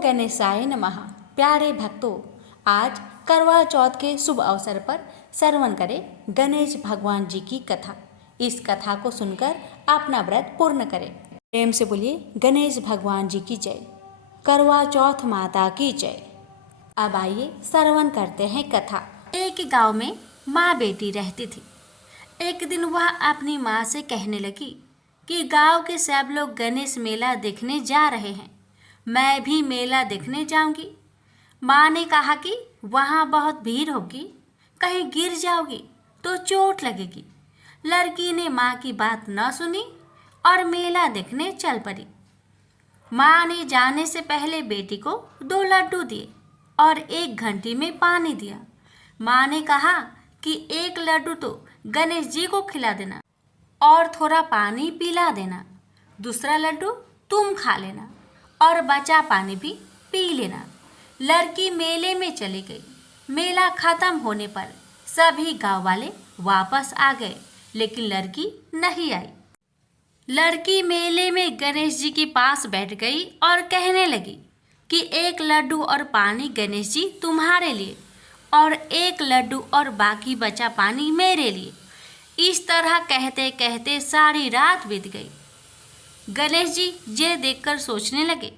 गणेशाय नमः। प्यारे भक्तों, आज करवा चौथ के शुभ अवसर पर श्रवण करें गणेश भगवान जी की कथा। इस कथा को सुनकर अपना व्रत पूर्ण करें। प्रेम से बोलिए गणेश भगवान जी की जय, करवा चौथ माता की जय। अब आइए श्रवण करते हैं कथा। एक गांव में माँ बेटी रहती थी। एक दिन वह अपनी माँ से कहने लगी कि गांव के सब लोग गणेश मेला देखने जा रहे हैं, मैं भी मेला देखने जाऊंगी। माँ ने कहा कि वहाँ बहुत भीड़ होगी, कहीं गिर जाओगी तो चोट लगेगी। लड़की ने माँ की बात न सुनी और मेला देखने चल पड़ी। माँ ने जाने से पहले बेटी को 2 लड्डू दिए और 1 घंटी में पानी दिया। माँ ने कहा कि 1 लड्डू तो गणेश जी को खिला देना और थोड़ा पानी पिला देना, दूसरा लड्डू तुम खा लेना और बचा पानी भी पी लेना। लड़की मेले में चली गई। मेला खत्म होने पर सभी गांव वाले वापस आ गए, लेकिन लड़की नहीं आई। लड़की मेले में गणेश जी के पास बैठ गई और कहने लगी कि 1 लड्डू और पानी गणेश जी तुम्हारे लिए और 1 लड्डू और बाकी बचा पानी मेरे लिए। इस तरह कहते कहते सारी रात बीत गई। गणेश जी ये देखकर सोचने लगे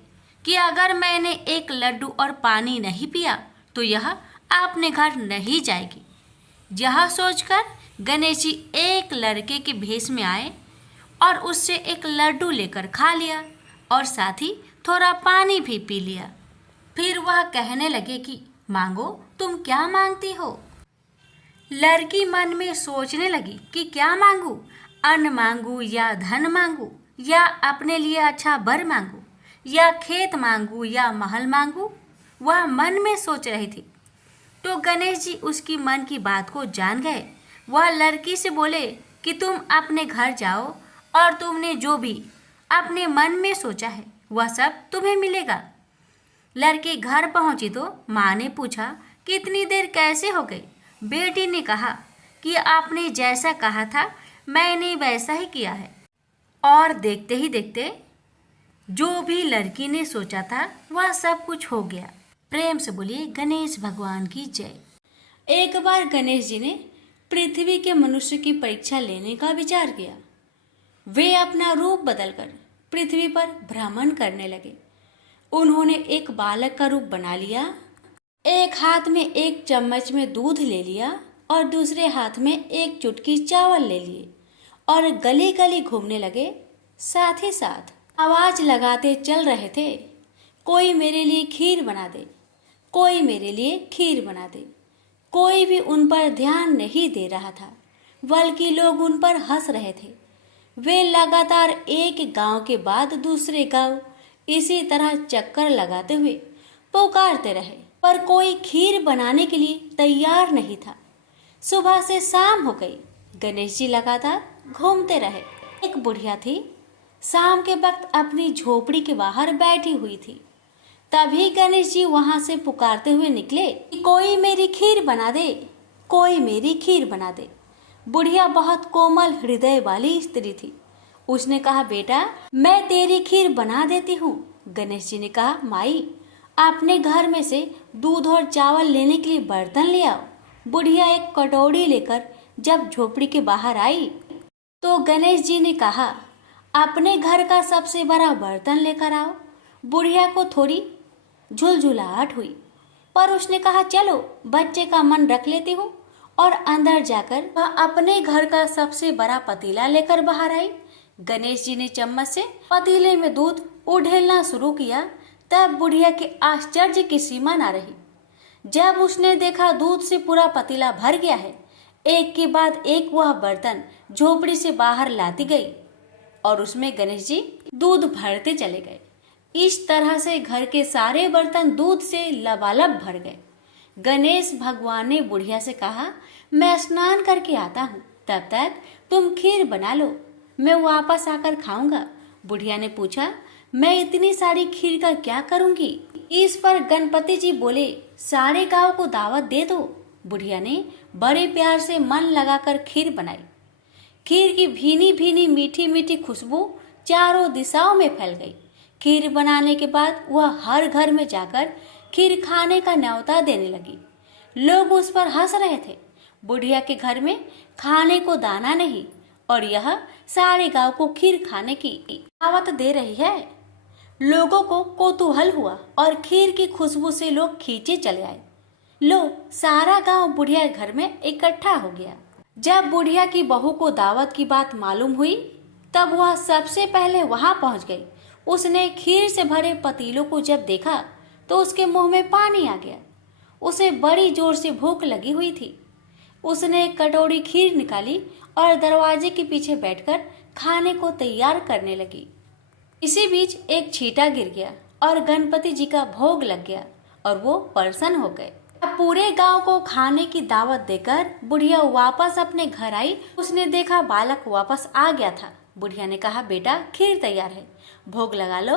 कि अगर मैंने 1 लड्डू और पानी नहीं पिया तो यह अपने घर नहीं जाएगी। यह सोचकर गणेश जी एक लड़के के भेष में आए और उससे 1 लड्डू लेकर खा लिया और साथ ही थोड़ा पानी भी पी लिया। फिर वह कहने लगे कि मांगो, तुम क्या मांगती हो। लड़की मन में सोचने लगी कि क्या मांगू, अन्न मांगू या धन मांगू या अपने लिए अच्छा वर मांगू या खेत मांगू या महल मांगू। वह मन में सोच रही थी तो गणेश जी उसकी मन की बात को जान गए। वह लड़की से बोले कि तुम अपने घर जाओ और तुमने जो भी अपने मन में सोचा है वह सब तुम्हें मिलेगा। लड़की घर पहुंची तो माँ ने पूछा कि इतनी देर कैसे हो गई। बेटी ने कहा कि आपने जैसा कहा था मैंने वैसा ही किया है। और देखते ही देखते जो भी लड़की ने सोचा था वह सब कुछ हो गया। प्रेम से बोलिए गणेश भगवान की जय। एक बार गणेश जी ने पृथ्वी के मनुष्य की परीक्षा लेने का विचार किया। वे अपना रूप बदलकर पृथ्वी पर भ्रमण करने लगे। उन्होंने एक बालक का रूप बना लिया। एक हाथ में 1 चम्मच में दूध ले लिया और दूसरे हाथ में 1 चुटकी चावल ले लिए और गली गली घूमने लगे। साथ ही साथ आवाज लगाते चल रहे थे, कोई मेरे लिए खीर बना दे, कोई मेरे लिए खीर बना दे। कोई भी उन पर ध्यान नहीं दे रहा था, बल्कि लोग उन पर हंस रहे थे। वे लगातार एक गांव के बाद दूसरे गांव इसी तरह चक्कर लगाते हुए पुकारते रहे, पर कोई खीर बनाने के लिए तैयार नहीं था। सुबह से शाम हो गई, गणेश जी लगातार घूमते रहे। एक बुढ़िया थी, शाम के वक्त अपनी झोपड़ी के बाहर बैठी हुई थी। तभी गणेश जी वहां से पुकारते हुए निकले कि कोई मेरी खीर बना दे, कोई मेरी खीर बना दे। बुढ़िया बहुत कोमल हृदय वाली स्त्री थी। उसने कहा, बेटा मैं तेरी खीर बना देती हूँ। गणेश जी ने कहा, माई अपने घर में से दूध और चावल लेने के लिए बर्तन ले आओ। बुढ़िया एक कटोरी लेकर जब झोपड़ी के बाहर आई तो गणेश जी ने कहा, अपने घर का सबसे बड़ा बर्तन लेकर आओ। बुढ़िया को थोड़ी झुलझुलाहट हुई, पर उसने कहा, चलो बच्चे का मन रख लेती हूँ। और अंदर जाकर वह अपने घर का सबसे बड़ा पतीला लेकर बाहर आई। गणेश जी ने चम्मच से पतीले में दूध उड़ेलना शुरू किया। तब बुढ़िया के आश्चर्य की सीमा न रही। जब उसने देखा दूध से पूरा पतीला भर गया है, एक के बाद एक वह बर्तन झोपड़ी से बाहर लाती गई और उसमें गणेश जी दूध भरते चले गए। इस तरह से घर के सारे बर्तन दूध से लबालब भर गए। गणेश भगवान ने बुढ़िया से कहा, मैं स्नान करके आता हूँ, तब तक तुम खीर बना लो, मैं वापस आकर खाऊंगा। बुढ़िया ने पूछा, मैं इतनी सारी खीर का क्या करूंगी। इस पर गणपति जी बोले, सारे गांव को दावत दे दो। बुढ़िया ने बड़े प्यार से मन लगाकर खीर बनाई। खीर की भीनी भीनी मीठी मीठी खुशबू चारों दिशाओं में फैल गई। खीर बनाने के बाद वह हर घर में जाकर खीर खाने का न्योता देने लगी। लोग उस पर हंस रहे थे। बुढ़िया के घर में खाने को दाना नहीं और यह सारे गांव को खीर खाने की दावत दे रही है। लोगों को कौतूहल हुआ और खीर की खुशबू से लोग खींचे चले आए। लो, सारा गांव बुढ़िया के घर में इकट्ठा हो गया। जब बुढ़िया की बहू को दावत की बात मालूम हुई तब वह सबसे पहले वहां पहुंच गई। उसने खीर से भरे पतीलों को जब देखा तो उसके मुंह में पानी आ गया। उसे बड़ी जोर से भूख लगी हुई थी। उसने एक कटोरी खीर निकाली और दरवाजे के पीछे बैठकर खाने को तैयार करने लगी। इसी बीच एक छींटा गिर गया और गणपति जी का भोग लग गया और वो प्रसन्न हो गए। अब पूरे गांव को खाने की दावत देकर बुढ़िया वापस अपने घर आई। उसने देखा बालक वापस आ गया था। बुढ़िया ने कहा, बेटा खीर तैयार है, भोग लगा लो।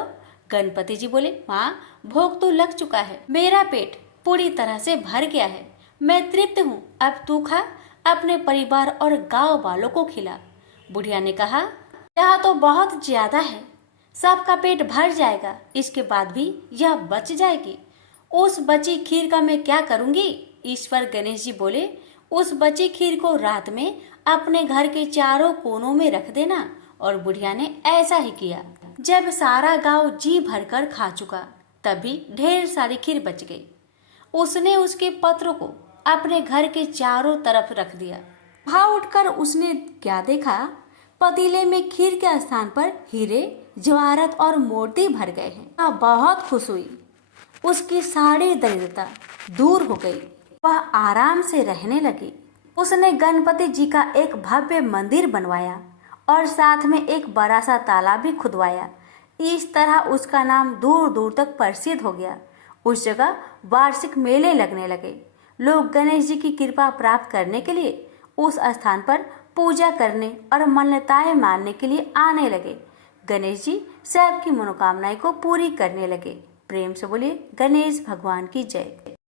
गणपति जी बोले, माँ भोग तो लग चुका है, मेरा पेट पूरी तरह से भर गया है, मैं तृप्त हूँ, अब तू खा, अपने परिवार और गांव वालों को खिला। बुढ़िया ने कहा, यह तो बहुत ज्यादा है, सबका पेट भर जाएगा, इसके बाद भी यह बच जाएगी। उस बची खीर का मैं क्या करूंगी? ईश्वर गणेश जी बोले, उस बची खीर को रात में अपने घर के चारों कोनों में रख देना। और बुढ़िया ने ऐसा ही किया। जब सारा गांव जी भरकर खा चुका तभी ढेर सारी खीर बच गई। उसने उसके पत्रों को अपने घर के चारों तरफ रख दिया। वहां उठकर उसने क्या देखा? पतीले में खीर के स्थान पर हीरे, जवाहरात और मोती भर गए हैं। वह बहुत खुश हुई। उसकी सारी दरिद्रता दूर हो गई। वह आराम से रहने लगी। उसने गणपति जी का एक भव्य मंदिर बनवाया और साथ में एक बड़ा सा तालाब भी खुदवाया। इस तरह उसका नाम दूर दूर तक प्रसिद्ध हो गया। उस जगह वार्षिक मेले लगने लगे। लोग गणेश जी की कृपा प्राप्त करने के लिए उस स्थान पर पूजा करने और मान्यताएं मानने के लिए आने लगे। गणेश जी सबकी मनोकामनाएं को पूरी करने लगे। प्रेम से बोलिए गणेश भगवान की जय।